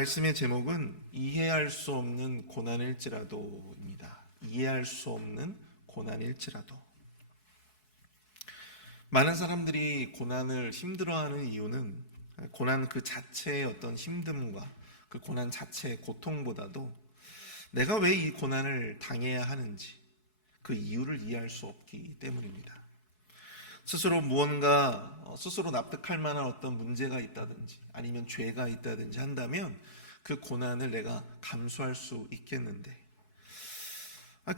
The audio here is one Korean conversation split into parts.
말씀의 제목은 이해할 수 없는 고난일지라도입니다. 이해할 수 없는 고난일지라도. 많은 사람들이 고난을 힘들어하는 이유는 고난 그 자체의 어떤 힘듦과 그 고난 자체의 고통보다도 내가 왜 이 고난을 당해야 하는지 그 이유를 이해할 수 없기 때문입니다. 스스로 무언가 스스로 납득할 만한 어떤 문제가 있다든지 아니면 죄가 있다든지 한다면 그 고난을 내가 감수할 수 있겠는데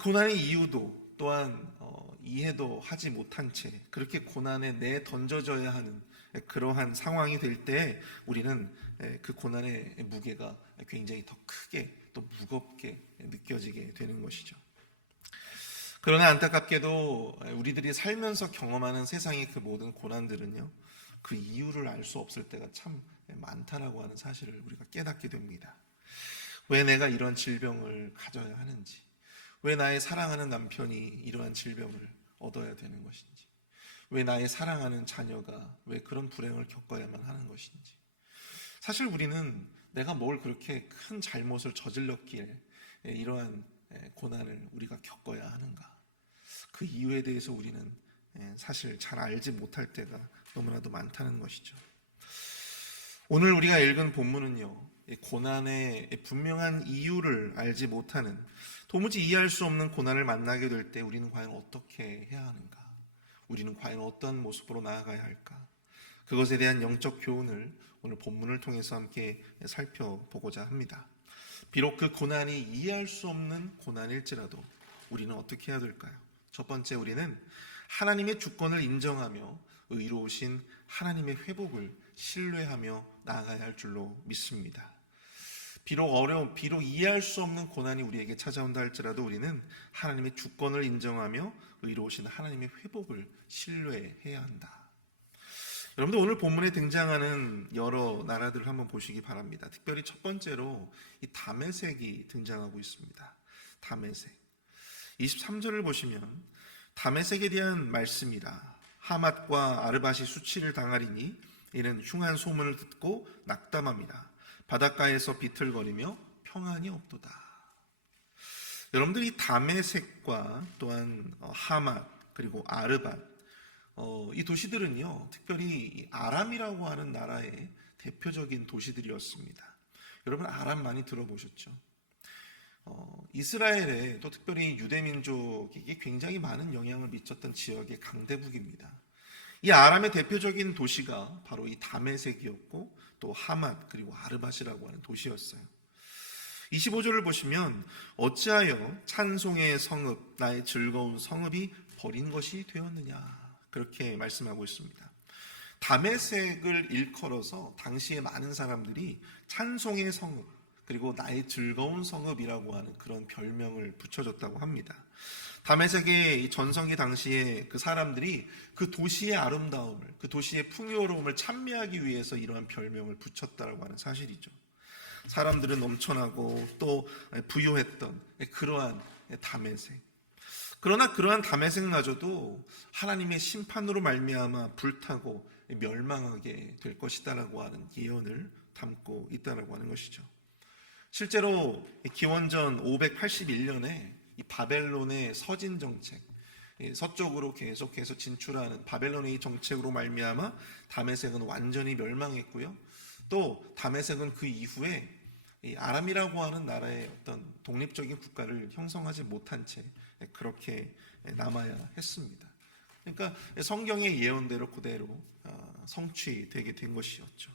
고난의 이유도 또한 이해도 하지 못한 채 그렇게 고난에 내던져져야 하는 그러한 상황이 될 때 우리는 그 고난의 무게가 굉장히 더 크게 또 무겁게 느껴지게 되는 것이죠. 그러나 안타깝게도 우리들이 살면서 경험하는 세상의 그 모든 고난들은요, 그 이유를 알 수 없을 때가 참 많다라고 하는 사실을 우리가 깨닫게 됩니다. 왜 내가 이런 질병을 가져야 하는지, 왜 나의 사랑하는 남편이 이러한 질병을 얻어야 되는 것인지, 왜 나의 사랑하는 자녀가 왜 그런 불행을 겪어야만 하는 것인지. 사실 우리는 내가 뭘 그렇게 큰 잘못을 저질렀기에 이러한 고난을 우리가 겪어야 하는가, 그 이유에 대해서 우리는 사실 잘 알지 못할 때가 너무나도 많다는 것이죠. 오늘 우리가 읽은 본문은요, 고난의 분명한 이유를 알지 못하는, 도무지 이해할 수 없는 고난을 만나게 될 때 우리는 과연 어떻게 해야 하는가, 우리는 과연 어떤 모습으로 나아가야 할까, 그것에 대한 영적 교훈을 오늘 본문을 통해서 함께 살펴보고자 합니다. 비록 그 고난이 이해할 수 없는 고난일지라도 우리는 어떻게 해야 될까요? 첫 번째, 우리는 하나님의 주권을 인정하며 의로우신 하나님의 회복을 신뢰하며 나아가야 할 줄로 믿습니다. 비록 이해할 수 없는 고난이 우리에게 찾아온다 할지라도 우리는 하나님의 주권을 인정하며 의로우신 하나님의 회복을 신뢰해야 한다. 여러분들, 오늘 본문에 등장하는 여러 나라들을 한번 보시기 바랍니다. 특별히 첫 번째로 이 다메섹이 등장하고 있습니다. 다메섹. 23절을 보시면 다메섹에 대한 말씀이라. 하맛과 아르밧이 수치를 당하리니 이는 흉한 소문을 듣고 낙담합니다. 바닷가에서 비틀거리며 평안이 없도다. 여러분들, 이 다메섹과 또한 하맛 그리고 아르밧, 이 도시들은요, 특별히 아람이라고 하는 나라의 대표적인 도시들이었습니다. 여러분, 아람 많이 들어보셨죠? 이스라엘에 또 특별히 유대민족에게 굉장히 많은 영향을 미쳤던 지역의 강대국입니다. 이 아람의 대표적인 도시가 바로 이 다메섹이었고 또 하맛 그리고 아르밧이라고 하는 도시였어요. 25절을 보시면 어찌하여 찬송의 성읍 나의 즐거운 성읍이 버린 것이 되었느냐, 그렇게 말씀하고 있습니다. 다메섹을 일컬어서 당시에 많은 사람들이 찬송의 성읍 그리고 나의 즐거운 성읍이라고 하는 그런 별명을 붙여줬다고 합니다. 다메섹의 전성기 당시에 그 사람들이 그 도시의 아름다움을, 그 도시의 풍요로움을 찬미하기 위해서 이러한 별명을 붙였다고 하는 사실이죠. 사람들은 넘쳐나고 또 부유했던 그러한 다메섹. 그러나 그러한 다메섹마저도 하나님의 심판으로 말미암아 불타고 멸망하게 될 것이다라고 하는 예언을 담고 있다라고 하는 것이죠. 실제로 기원전 581년에 이 바벨론의 서진 정책, 서쪽으로 계속해서 진출하는 바벨론의 정책으로 말미암아 다메섹은 완전히 멸망했고요. 또 다메섹은 그 이후에 이 아람이라고 하는 나라의 어떤 독립적인 국가를 형성하지 못한 채 그렇게 남아야 했습니다. 그러니까 성경의 예언대로 그대로 성취되게 된 것이었죠.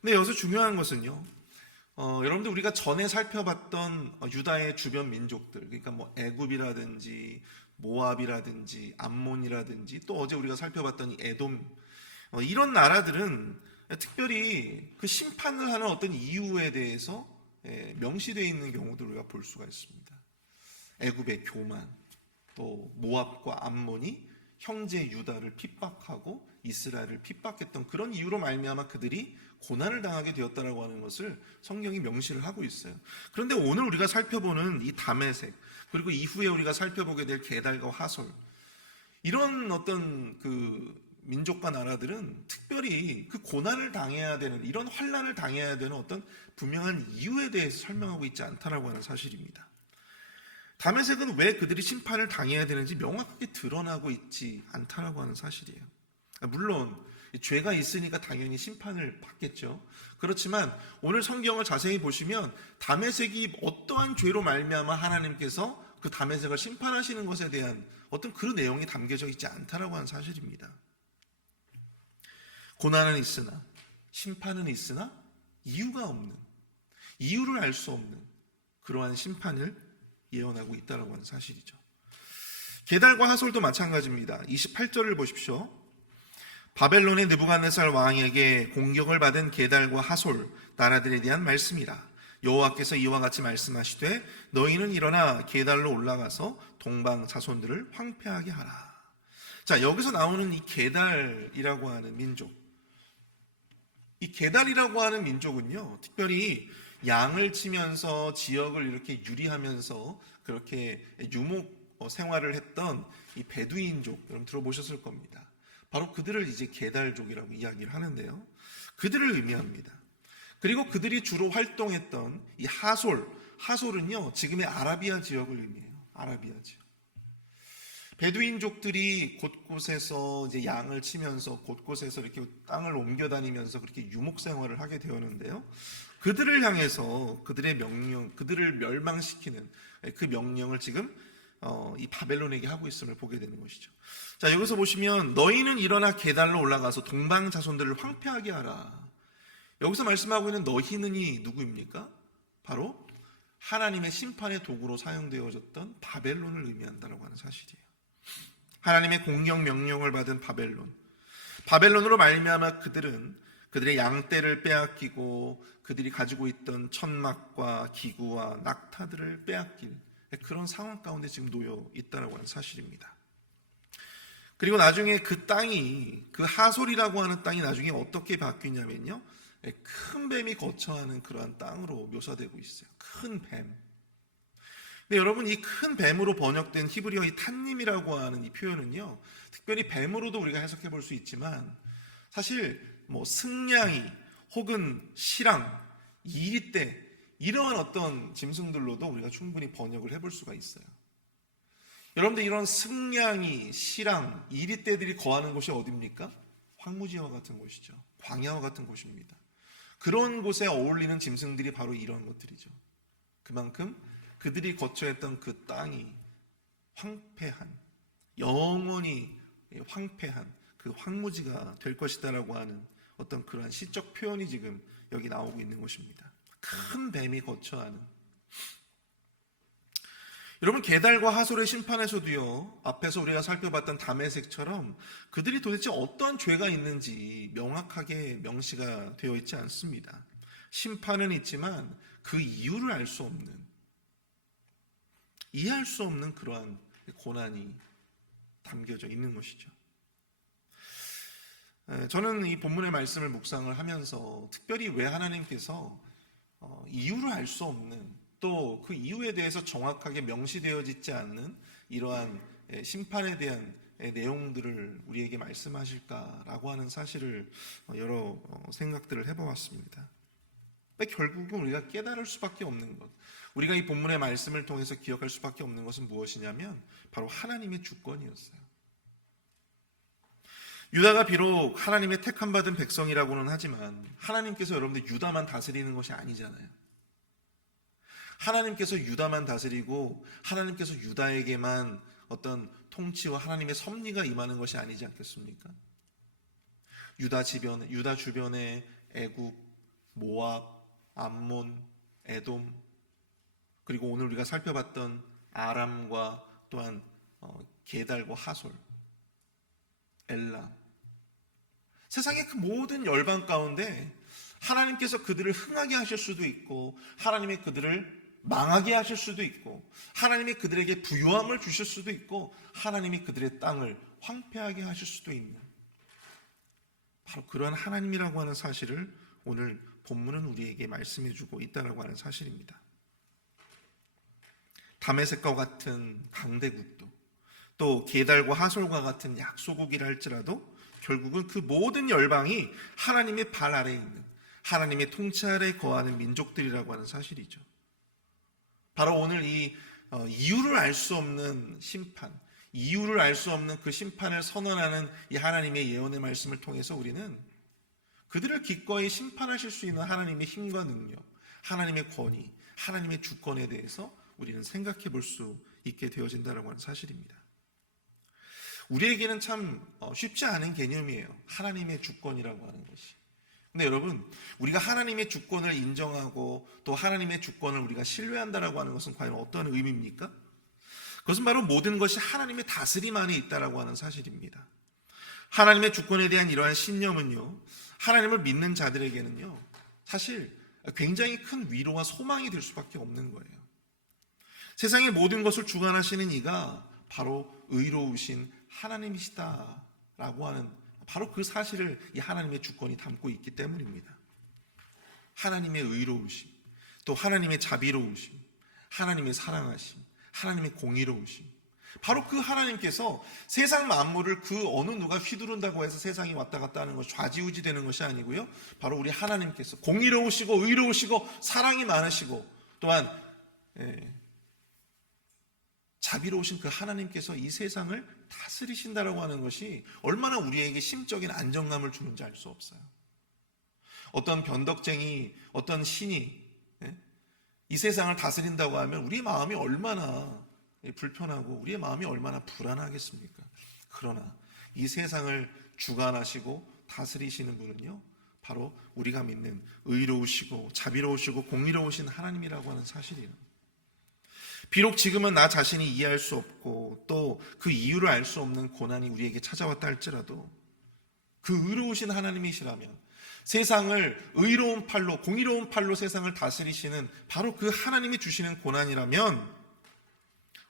근데 여기서 중요한 것은요, 여러분들, 우리가 전에 살펴봤던 유다의 주변 민족들, 그러니까 뭐 애굽이라든지 모압이라든지 암몬이라든지 또 어제 우리가 살펴봤던 이 에돔, 이런 나라들은 특별히 그 심판을 하는 어떤 이유에 대해서 명시되어 있는 경우도 우리가 볼 수가 있습니다. 애굽의 교만, 또 모압과 암몬이 형제 유다를 핍박하고 이스라엘을 핍박했던 그런 이유로 말미암아 그들이 고난을 당하게 되었다라고 하는 것을 성경이 명시를 하고 있어요. 그런데 오늘 우리가 살펴보는 이 다메섹, 그리고 이후에 우리가 살펴보게 될 게달과 하솔, 이런 어떤 그 민족과 나라들은 특별히 그 고난을 당해야 되는, 이런 환난을 당해야 되는 어떤 분명한 이유에 대해서 설명하고 있지 않다라고 하는 사실입니다. 다메섹은 왜 그들이 심판을 당해야 되는지 명확하게 드러나고 있지 않다라고 하는 사실이에요. 물론 죄가 있으니까 당연히 심판을 받겠죠. 그렇지만 오늘 성경을 자세히 보시면 다메섹이 어떠한 죄로 말미암아 하나님께서 그 다메섹을 심판하시는 것에 대한 어떤 그 내용이 담겨져 있지 않다라고 하는 사실입니다. 고난은 있으나, 심판은 있으나 이유가 없는, 이유를 알 수 없는 그러한 심판을 예언하고 있다고 하는 사실이죠. 게달과 하솔도 마찬가지입니다. 28절을 보십시오. 바벨론의 느부갓네살 왕에게 공격을 받은 게달과 하솔 나라들에 대한 말씀이라. 여호와께서 이와 같이 말씀하시되 너희는 일어나 게달로 올라가서 동방 자손들을 황폐하게 하라. 자, 여기서 나오는 이 게달이라고 하는 민족, 이 게달이라고 하는 민족은요, 특별히 양을 치면서 지역을 이렇게 유리하면서 그렇게 유목 생활을 했던 이 베두인족, 여러분 들어보셨을 겁니다. 바로 그들을 이제 게달족이라고 이야기를 하는데요, 그들을 의미합니다. 그리고 그들이 주로 활동했던 이 하솔은요, 지금의 아라비아 지역을 의미해요. 아라비아 지역. 베두인족들이 곳곳에서 이제 양을 치면서 곳곳에서 이렇게 땅을 옮겨 다니면서 그렇게 유목 생활을 하게 되었는데요. 그들을 향해서 그들의 명령, 그들을 멸망시키는 그 명령을 지금 이 바벨론에게 하고 있음을 보게 되는 것이죠. 자, 여기서 보시면 너희는 일어나 게달로 올라가서 동방 자손들을 황폐하게 하라. 여기서 말씀하고 있는 너희는이 누구입니까? 바로 하나님의 심판의 도구로 사용되어졌던 바벨론을 의미한다고 하는 사실이에요. 하나님의 공격 명령을 받은 바벨론으로 말미암아 그들은 그들의 양떼를 빼앗기고 그들이 가지고 있던 천막과 기구와 낙타들을 빼앗길 그런 상황 가운데 지금 놓여 있다고 하는 사실입니다. 그리고 나중에 그 땅이, 그 하솔이라고 하는 땅이 나중에 어떻게 바뀌냐면요, 큰 뱀이 거처하는 그러한 땅으로 묘사되고 있어요. 큰 뱀. 근데 여러분, 이 큰 뱀으로 번역된 히브리어 이 탄님이라고 하는 이 표현은요, 특별히 뱀으로도 우리가 해석해 볼 수 있지만 사실 뭐 승냥이 혹은 시랑, 이리떼 이러한 어떤 짐승들로도 우리가 충분히 번역을 해볼 수가 있어요. 여러분들, 이런 승냥이, 시랑, 이리떼들이 거하는 곳이 어디입니까? 황무지와 같은 곳이죠. 광야와 같은 곳입니다. 그런 곳에 어울리는 짐승들이 바로 이런 것들이죠. 그만큼 그들이 거처했던 그 땅이 황폐한, 영원히 황폐한 그 황무지가 될 것이다라고 하는 어떤 그러한 시적 표현이 지금 여기 나오고 있는 것입니다. 큰 뱀이 거처하는. 여러분, 게달과 하솔의 심판에서도요, 앞에서 우리가 살펴봤던 다메섹처럼 그들이 도대체 어떠한 죄가 있는지 명확하게 명시가 되어 있지 않습니다. 심판은 있지만 그 이유를 알 수 없는, 이해할 수 없는 그러한 고난이 담겨져 있는 것이죠. 저는 이 본문의 말씀을 묵상을 하면서 특별히 왜 하나님께서 이유를 알 수 없는, 또 그 이유에 대해서 정확하게 명시되어지지 않는 이러한 심판에 대한 내용들을 우리에게 말씀하실까라고 하는 사실을 여러 생각들을 해보았습니다. 결국은 우리가 깨달을 수밖에 없는 것, 우리가 이 본문의 말씀을 통해서 기억할 수밖에 없는 것은 무엇이냐면 바로 하나님의 주권이었어요. 유다가 비록 하나님의 택함받은 백성이라고는 하지만 하나님께서 여러분들 유다만 다스리는 것이 아니잖아요. 하나님께서 유다만 다스리고 하나님께서 유다에게만 어떤 통치와 하나님의 섭리가 임하는 것이 아니지 않겠습니까? 유다 주변에 애굽, 모압, 암몬, 에돔, 그리고 오늘 우리가 살펴봤던 아람과 또한 게달과 하솔, 엘람, 세상의 그 모든 열방 가운데 하나님께서 그들을 흥하게 하실 수도 있고 하나님이 그들을 망하게 하실 수도 있고 하나님이 그들에게 부요함을 주실 수도 있고 하나님이 그들의 땅을 황폐하게 하실 수도 있는, 바로 그러한 하나님이라고 하는 사실을 오늘 본문은 우리에게 말씀해 주고 있다고 하는 사실입니다. 다메섹과 같은 강대국도 또 게달과 하솔과 같은 약소국이라 할지라도 결국은 그 모든 열방이 하나님의 발 아래에 있는, 하나님의 통치 아래에 거하는 민족들이라고 하는 사실이죠. 바로 오늘 이 이유를 알 수 없는 심판, 이유를 알 수 없는 그 심판을 선언하는 이 하나님의 예언의 말씀을 통해서 우리는 그들을 기꺼이 심판하실 수 있는 하나님의 힘과 능력, 하나님의 권위, 하나님의 주권에 대해서 우리는 생각해 볼 수 있게 되어진다는 하는 사실입니다. 우리에게는 참 쉽지 않은 개념이에요. 하나님의 주권이라고 하는 것이. 근데 여러분, 우리가 하나님의 주권을 인정하고 또 하나님의 주권을 우리가 신뢰한다라고 하는 것은 과연 어떤 의미입니까? 그것은 바로 모든 것이 하나님의 다스림 안에 있다라고 하는 사실입니다. 하나님의 주권에 대한 이러한 신념은요, 하나님을 믿는 자들에게는요, 사실 굉장히 큰 위로와 소망이 될 수밖에 없는 거예요. 세상의 모든 것을 주관하시는 이가 바로 의로우신 하나님이시다라고 하는 바로 그 사실을 이 하나님의 주권이 담고 있기 때문입니다. 하나님의 의로우심, 또 하나님의 자비로우심, 하나님의 사랑하심, 하나님의 공의로우심, 바로 그 하나님께서 세상 만물을 그 어느 누가 휘두른다고 해서 세상이 왔다 갔다 하는 것, 좌지우지 되는 것이 아니고요, 바로 우리 하나님께서 공의로우시고 의로우시고 사랑이 많으시고 또한 자비로우신 그 하나님께서 이 세상을 다스리신다라고 하는 것이 얼마나 우리에게 심적인 안정감을 주는지 알 수 없어요. 어떤 변덕쟁이, 어떤 신이 이 세상을 다스린다고 하면 우리의 마음이 얼마나 불편하고 우리의 마음이 얼마나 불안하겠습니까? 그러나 이 세상을 주관하시고 다스리시는 분은요, 바로 우리가 믿는 의로우시고 자비로우시고 공의로우신 하나님이라고 하는 사실이에요. 비록 지금은 나 자신이 이해할 수 없고 또 그 이유를 알 수 없는 고난이 우리에게 찾아왔다 할지라도 그 의로우신 하나님이시라면, 세상을 의로운 팔로, 공의로운 팔로 세상을 다스리시는 바로 그 하나님이 주시는 고난이라면,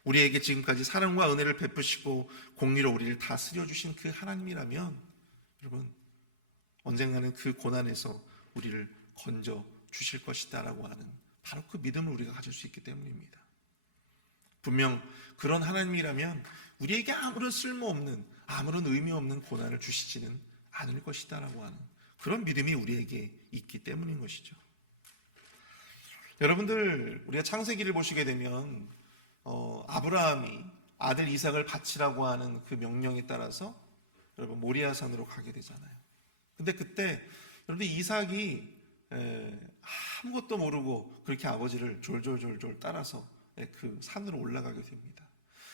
우리에게 지금까지 사랑과 은혜를 베푸시고 공의로 우리를 다스려 주신 그 하나님이라면, 여러분, 언젠가는 그 고난에서 우리를 건져 주실 것이다라고 하는 바로 그 믿음을 우리가 가질 수 있기 때문입니다. 분명 그런 하나님이라면 우리에게 아무런 쓸모없는, 아무런 의미 없는 고난을 주시지는 않을 것이다라고 하는 그런 믿음이 우리에게 있기 때문인 것이죠. 여러분들, 우리가 창세기를 보시게 되면 아브라함이 아들 이삭을 바치라고 하는 그 명령에 따라서 여러분 모리아산으로 가게 되잖아요. 근데 그때 여러분들 이삭이 아무것도 모르고 그렇게 아버지를 졸졸졸졸 따라서 그 산으로 올라가게 됩니다.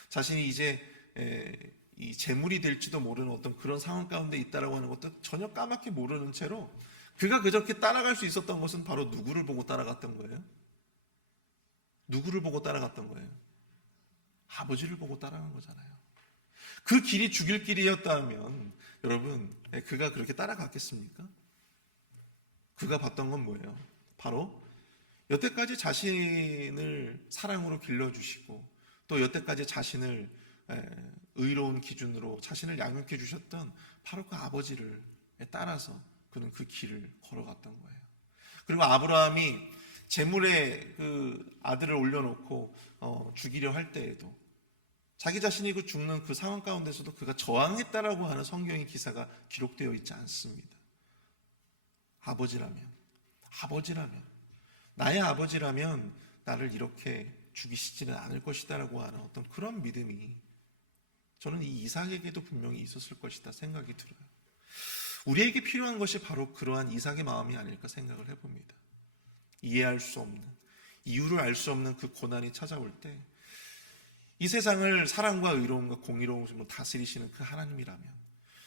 자신이 이제 이 재물이 될지도 모르는 어떤 그런 상황 가운데 있다라고 하는 것도 전혀 까맣게 모르는 채로 그가 그저께 따라갈 수 있었던 것은 바로 누구를 보고 따라갔던 거예요? 누구를 보고 따라갔던 거예요? 아버지를 보고 따라간 거잖아요. 그 길이 죽일 길이었다면 여러분, 그가 그렇게 따라갔겠습니까? 그가 봤던 건 뭐예요? 바로 여태까지 자신을 사랑으로 길러주시고 또 여태까지 자신을 의로운 기준으로 자신을 양육해 주셨던 바로 그 아버지를 따라서 그는 그 길을 걸어갔던 거예요. 그리고 아브라함이 제물에 그 아들을 올려놓고 죽이려 할 때에도 자기 자신이 그 죽는 그 상황 가운데서도 그가 저항했다라고 하는 성경의 기사가 기록되어 있지 않습니다. 아버지라면, 나의 아버지라면 나를 이렇게 죽이시지는 않을 것이다라고 하는 어떤 그런 믿음이 저는 이 이삭에게도 분명히 있었을 것이다 생각이 들어요. 우리에게 필요한 것이 바로 그러한 이삭의 마음이 아닐까 생각을 해봅니다. 이해할 수 없는, 이유를 알 수 없는 그 고난이 찾아올 때 이 세상을 사랑과 의로움과 공의로움으로 다스리시는 그 하나님이라면,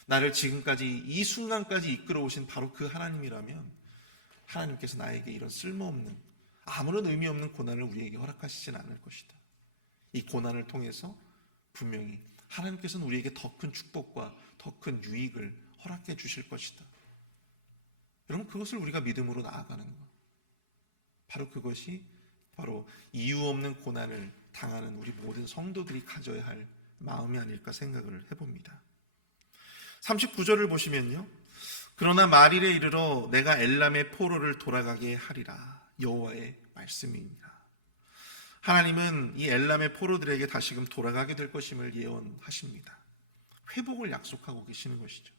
나를 지금까지 이 순간까지 이끌어 오신 바로 그 하나님이라면, 하나님께서 나에게 이런 쓸모없는, 아무런 의미 없는 고난을 우리에게 허락하시진 않을 것이다. 이 고난을 통해서 분명히 하나님께서는 우리에게 더 큰 축복과 더 큰 유익을 허락해 주실 것이다. 여러분, 그것을 우리가 믿음으로 나아가는 것, 바로 그것이 바로 이유 없는 고난을 당하는 우리 모든 성도들이 가져야 할 마음이 아닐까 생각을 해봅니다. 39절을 보시면요, 그러나 말일에 이르러 내가 엘람의 포로를 돌아가게 하리라, 여호와의 말씀이니라. 하나님은 이 엘람의 포로들에게 다시금 돌아가게 될 것임을 예언하십니다. 회복을 약속하고 계시는 것이죠.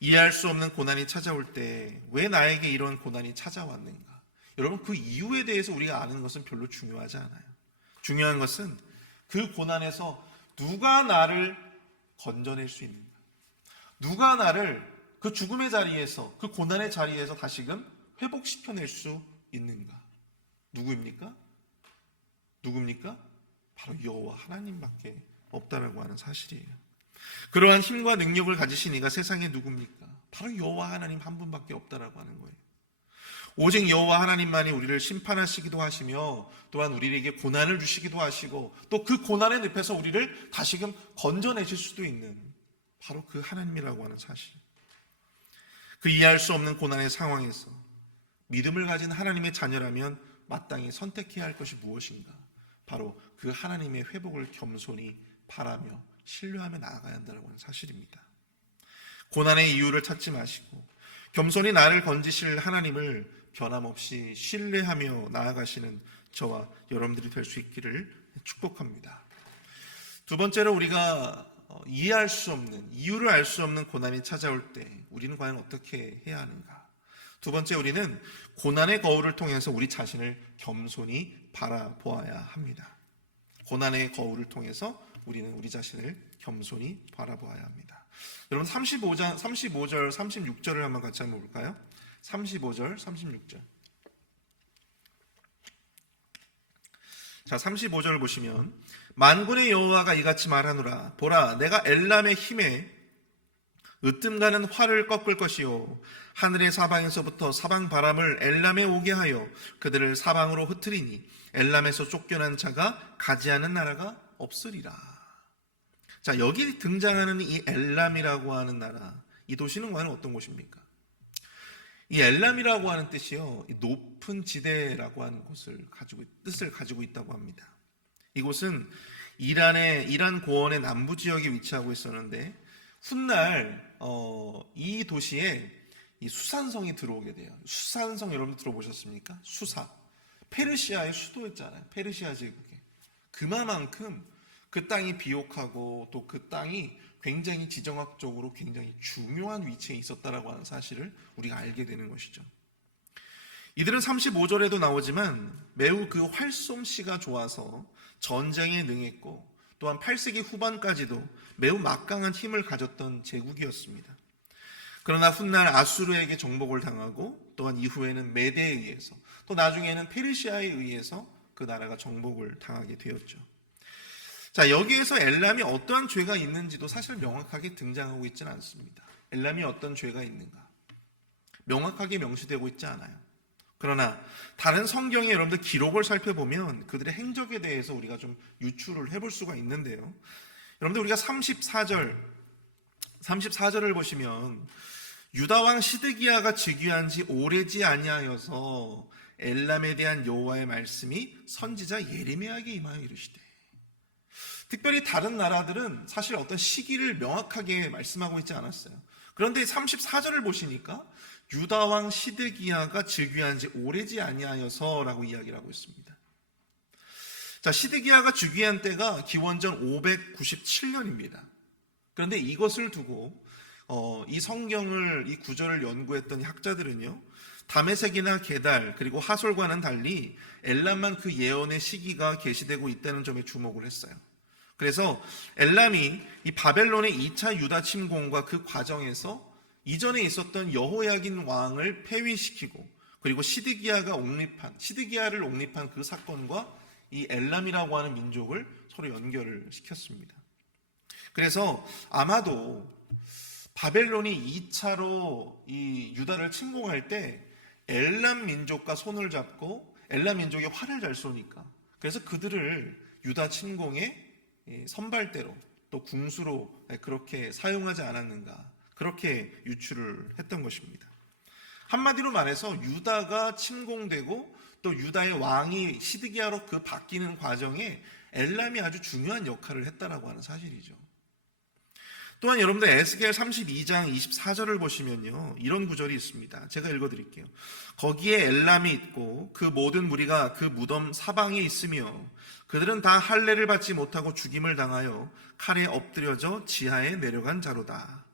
이해할 수 없는 고난이 찾아올 때 왜 나에게 이런 고난이 찾아왔는가? 여러분, 그 이유에 대해서 우리가 아는 것은 별로 중요하지 않아요. 중요한 것은 그 고난에서 누가 나를 건져낼 수 있는가? 누가 나를 그 죽음의 자리에서, 그 고난의 자리에서 다시금 회복시켜낼 수 있는가? 누구입니까? 누굽니까? 바로 여호와 하나님밖에 없다라고 하는 사실이에요. 그러한 힘과 능력을 가지신 이가 세상에 누굽니까? 바로 여호와 하나님 한 분밖에 없다라고 하는 거예요. 오직 여호와 하나님만이 우리를 심판하시기도 하시며 또한 우리에게 고난을 주시기도 하시고 또 그 고난의 늪에서 우리를 다시금 건져내실 수도 있는 바로 그 하나님이라고 하는 사실. 그 이해할 수 없는 고난의 상황에서 믿음을 가진 하나님의 자녀라면 마땅히 선택해야 할 것이 무엇인가? 바로 그 하나님의 회복을 겸손히 바라며 신뢰하며 나아가야 한다는 사실입니다. 고난의 이유를 찾지 마시고 겸손히 나를 건지실 하나님을 변함없이 신뢰하며 나아가시는 저와 여러분들이 될 수 있기를 축복합니다. 두 번째로 우리가 이해할 수 없는, 이유를 알 수 없는 고난이 찾아올 때 우리는 과연 어떻게 해야 하는가? 두 번째, 우리는 고난의 거울을 통해서 우리 자신을 겸손히 바라보아야 합니다. 고난의 거울을 통해서 우리는 우리 자신을 겸손히 바라보아야 합니다. 여러분 35절, 36절을 한번 같이 한번 볼까요? 35절, 36절. 자, 35절을 보시면 만군의 여호와가 이같이 말하노라. 보라, 내가 엘람의 힘에 으뜸가는 활을 꺾을 것이요 하늘의 사방에서부터 사방 바람을 엘람에 오게 하여 그들을 사방으로 흩트리니 엘람에서 쫓겨난 자가 가지 않은 나라가 없으리라. 자, 여기 등장하는 이 엘람이라고 하는 나라, 이 도시는 과연 어떤 곳입니까? 이 엘람이라고 하는 뜻이요, 높은 지대라고 하는 뜻을 가지고 있다고 합니다. 이곳은 이란 고원의 남부 지역에 위치하고 있었는데 훗날 이 도시에 이 수산성이 들어오게 돼요. 수산성 여러분 들어보셨습니까? 수사. 페르시아의 수도였잖아요. 페르시아 제국에. 그만큼 그 땅이 비옥하고 또 그 땅이 굉장히 지정학적으로 굉장히 중요한 위치에 있었다라고 하는 사실을 우리가 알게 되는 것이죠. 이들은 35절에도 나오지만 매우 그 활솜씨가 좋아서 전쟁에 능했고 또한 8세기 후반까지도 매우 막강한 힘을 가졌던 제국이었습니다. 그러나 훗날 아수르에게 정복을 당하고 또한 이후에는 메대에 의해서 또 나중에는 페르시아에 의해서 그 나라가 정복을 당하게 되었죠. 자, 여기에서 엘람이 어떠한 죄가 있는지도 사실 명확하게 등장하고 있지는 않습니다. 엘람이 어떤 죄가 있는가? 명확하게 명시되고 있지 않아요. 그러나 다른 성경의 여러분들 기록을 살펴보면 그들의 행적에 대해서 우리가 좀 유추를 해볼 수가 있는데요. 여러분들 우리가 34절을 보시면 유다 왕 시드기야가 즉위한 지 오래지 아니하여서 엘람에 대한 여호와의 말씀이 선지자 예레미야에게 임하여 이르시되. 특별히 다른 나라들은 사실 어떤 시기를 명확하게 말씀하고 있지 않았어요. 그런데 34절을 보시니까 유다 왕 시드기야가 즉위한 지 오래지 아니하여서라고 이야기를 하고 있습니다. 자, 시드기야가 즉위한 때가 기원전 597년입니다. 그런데 이것을 두고 이 성경을, 이 구절을 연구했던 학자들은요, 다메섹이나 게달 그리고 하솔과는 달리 엘람만 그 예언의 시기가 계시되고 있다는 점에 주목을 했어요. 그래서 엘람이 이 바벨론의 2차 유다 침공과 그 과정에서 이전에 있었던 여호야긴 왕을 폐위시키고 그리고 시드기야를 옹립한 그 사건과 이 엘람이라고 하는 민족을 서로 연결을 시켰습니다. 그래서 아마도 바벨론이 2차로 이 유다를 침공할 때 엘람 민족과 손을 잡고 엘람 민족의 활을 잘 쏘니까 그래서 그들을 유다 침공의 선발대로 또 궁수로 그렇게 사용하지 않았는가, 그렇게 유추를 했던 것입니다. 한마디로 말해서 유다가 침공되고 또 유다의 왕이 시드기야로 그 바뀌는 과정에 엘람이 아주 중요한 역할을 했다라고 하는 사실이죠. 또한 여러분들 에스겔 32장 24절을 보시면요, 이런 구절이 있습니다. 제가 읽어드릴게요. 거기에 엘람이 있고 그 모든 무리가 그 무덤 사방에 있으며 그들은 다 할례를 받지 못하고 죽임을 당하여 칼에 엎드려져 지하에 내려간 자로다.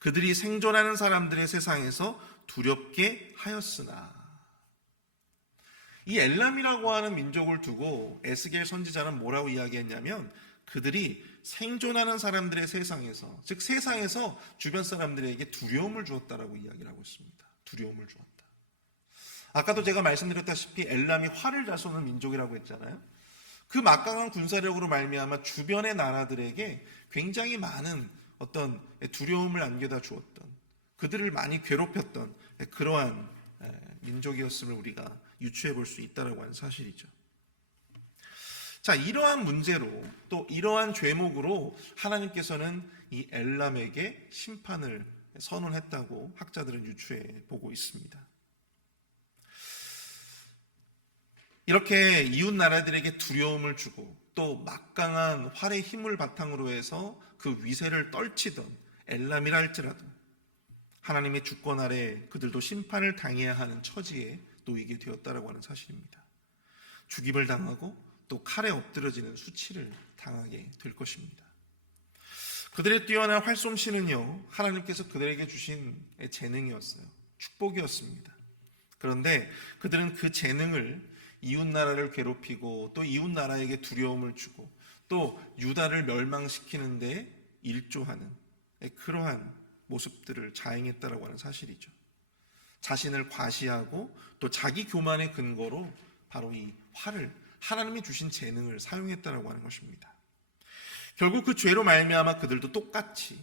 그들이 생존하는 사람들의 세상에서 두렵게 하였으나. 이 엘람이라고 하는 민족을 두고 에스겔 선지자는 뭐라고 이야기했냐면 그들이 생존하는 사람들의 세상에서, 즉 세상에서 주변 사람들에게 두려움을 주었다라고 이야기를 하고 있습니다. 두려움을 주었다. 아까도 제가 말씀드렸다시피 엘람이 활을 잘 쏘는 민족이라고 했잖아요. 그 막강한 군사력으로 말미암아 주변의 나라들에게 굉장히 많은 어떤 두려움을 안겨다 주었던, 그들을 많이 괴롭혔던 그러한 민족이었음을 우리가 유추해 볼 수 있다라고 하는 사실이죠. 자, 이러한 문제로 또 이러한 죄목으로 하나님께서는 이 엘람에게 심판을 선언했다고 학자들은 유추해 보고 있습니다. 이렇게 이웃 나라들에게 두려움을 주고 또 막강한 활의 힘을 바탕으로 해서 그 위세를 떨치던 엘람이라 할지라도 하나님의 주권 아래 그들도 심판을 당해야 하는 처지에 놓이게 되었다라고 하는 사실입니다. 죽임을 당하고 또 칼에 엎드려지는 수치를 당하게 될 것입니다. 그들의 뛰어난 활솜씨는요, 하나님께서 그들에게 주신 재능이었어요. 축복이었습니다. 그런데 그들은 그 재능을 이웃나라를 괴롭히고 또 이웃나라에게 두려움을 주고 또 유다를 멸망시키는 데 일조하는 그러한 모습들을 자행했다라고 하는 사실이죠. 자신을 과시하고 또 자기 교만의 근거로 바로 이 활을, 하나님이 주신 재능을 사용했다라고 하는 것입니다. 결국 그 죄로 말미암아 그들도 똑같이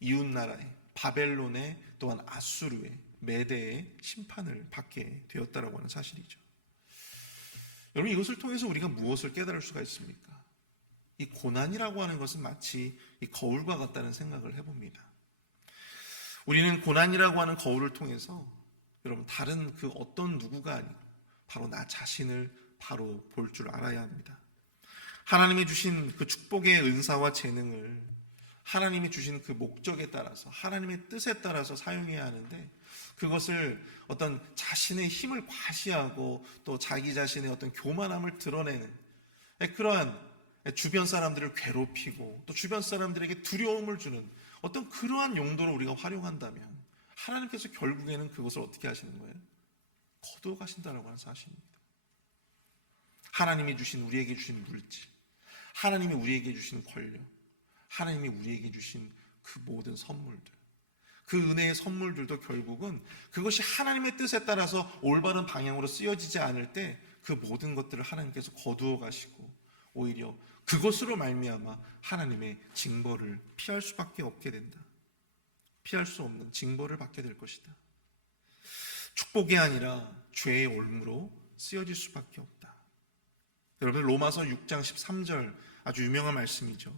이웃나라의 바벨론의 또한 아수르의 메대의 심판을 받게 되었다라고 하는 사실이죠. 여러분, 이것을 통해서 우리가 무엇을 깨달을 수가 있습니까? 이 고난이라고 하는 것은 마치 이 거울과 같다는 생각을 해봅니다. 우리는 고난이라고 하는 거울을 통해서 여러분 다른 그 어떤 누구가 아니고 바로 나 자신을 바로 볼 줄 알아야 합니다. 하나님이 주신 그 축복의 은사와 재능을 하나님이 주신 그 목적에 따라서 하나님의 뜻에 따라서 사용해야 하는데 그것을 어떤 자신의 힘을 과시하고 또 자기 자신의 어떤 교만함을 드러내는 그러한 주변 사람들을 괴롭히고 또 주변 사람들에게 두려움을 주는 어떤 그러한 용도로 우리가 활용한다면 하나님께서 결국에는 그것을 어떻게 하시는 거예요? 거두어 가신다라고 하는 사실입니다. 하나님이 주신 우리에게 주신 물질, 하나님이 우리에게 주신 권력, 하나님이 우리에게 주신 그 모든 선물들, 그 은혜의 선물들도 결국은 그것이 하나님의 뜻에 따라서 올바른 방향으로 쓰여지지 않을 때 그 모든 것들을 하나님께서 거두어 가시고 오히려 그것으로 말미암아 하나님의 징벌을 피할 수밖에 없게 된다. 피할 수 없는 징벌을 받게 될 것이다. 축복이 아니라 죄의 올무로 쓰여질 수밖에 없다. 여러분, 로마서 6장 13절 아주 유명한 말씀이죠.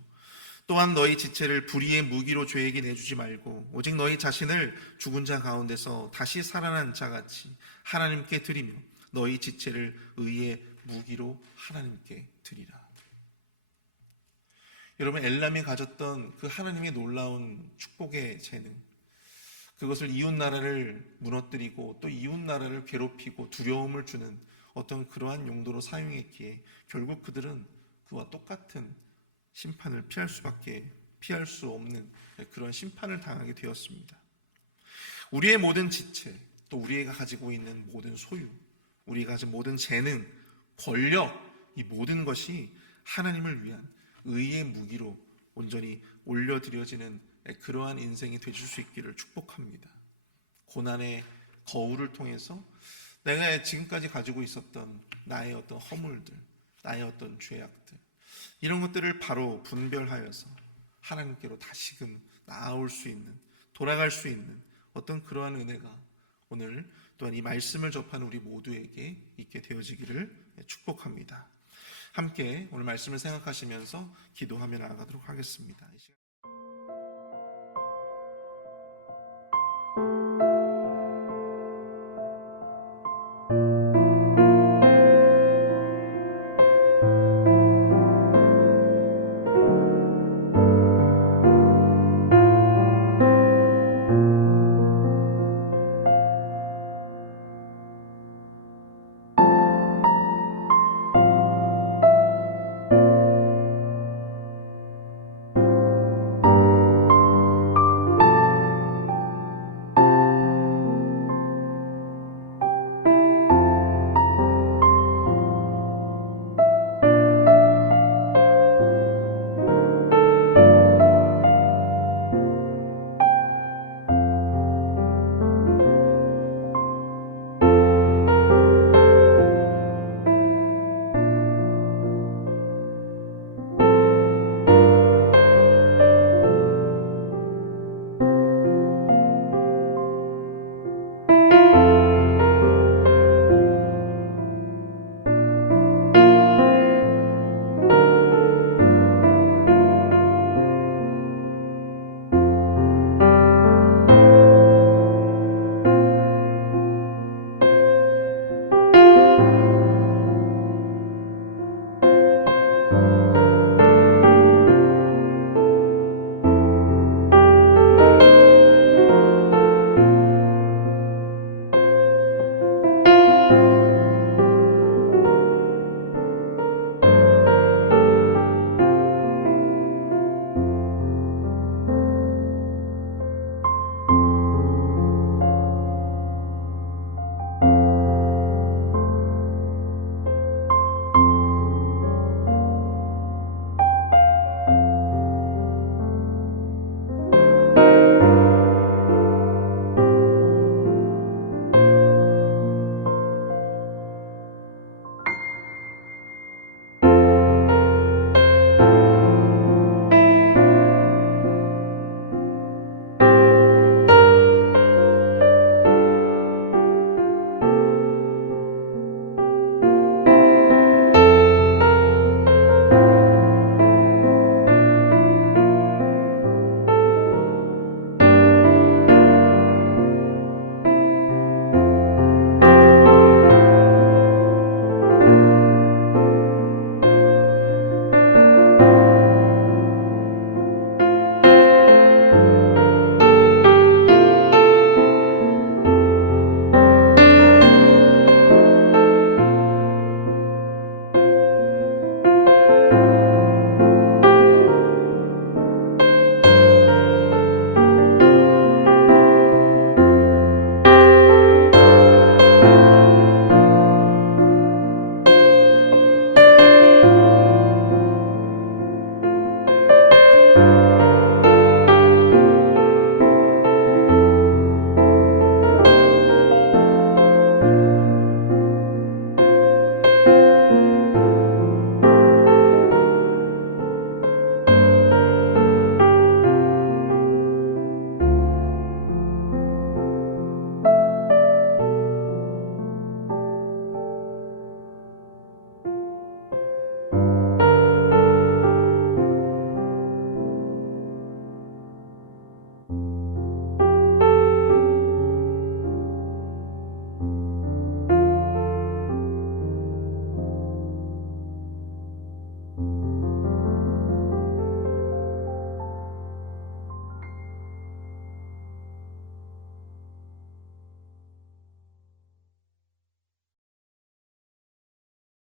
또한 너희 지체를 불의의 무기로 죄에게 내주지 말고 오직 너희 자신을 죽은 자 가운데서 다시 살아난 자같이 하나님께 드리며 너희 지체를 의의 무기로 하나님께 드리라. 여러분, 엘람이 가졌던 그 하나님의 놀라운 축복의 재능, 그것을 이웃나라를 무너뜨리고 또 이웃나라를 괴롭히고 두려움을 주는 어떤 그러한 용도로 사용했기에 결국 그들은 그와 똑같은 심판을 피할 수 없는 그런 심판을 당하게 되었습니다. 우리의 모든 지체, 또 우리가 가지고 있는 모든 소유, 우리가 가진 모든 재능, 권력, 이 모든 것이 하나님을 위한 의의 무기로 온전히 올려드려지는 그러한 인생이 되실 수 있기를 축복합니다. 고난의 거울을 통해서 내가 지금까지 가지고 있었던 나의 어떤 허물들, 나의 어떤 죄악들, 이런 것들을 바로 분별하여서 하나님께로 다시금 나아올 수 있는, 돌아갈 수 있는 어떤 그러한 은혜가 오늘 또한 이 말씀을 접하는 우리 모두에게 있게 되어지기를 축복합니다. 함께 오늘 말씀을 생각하시면서 기도하며 나아가도록 하겠습니다.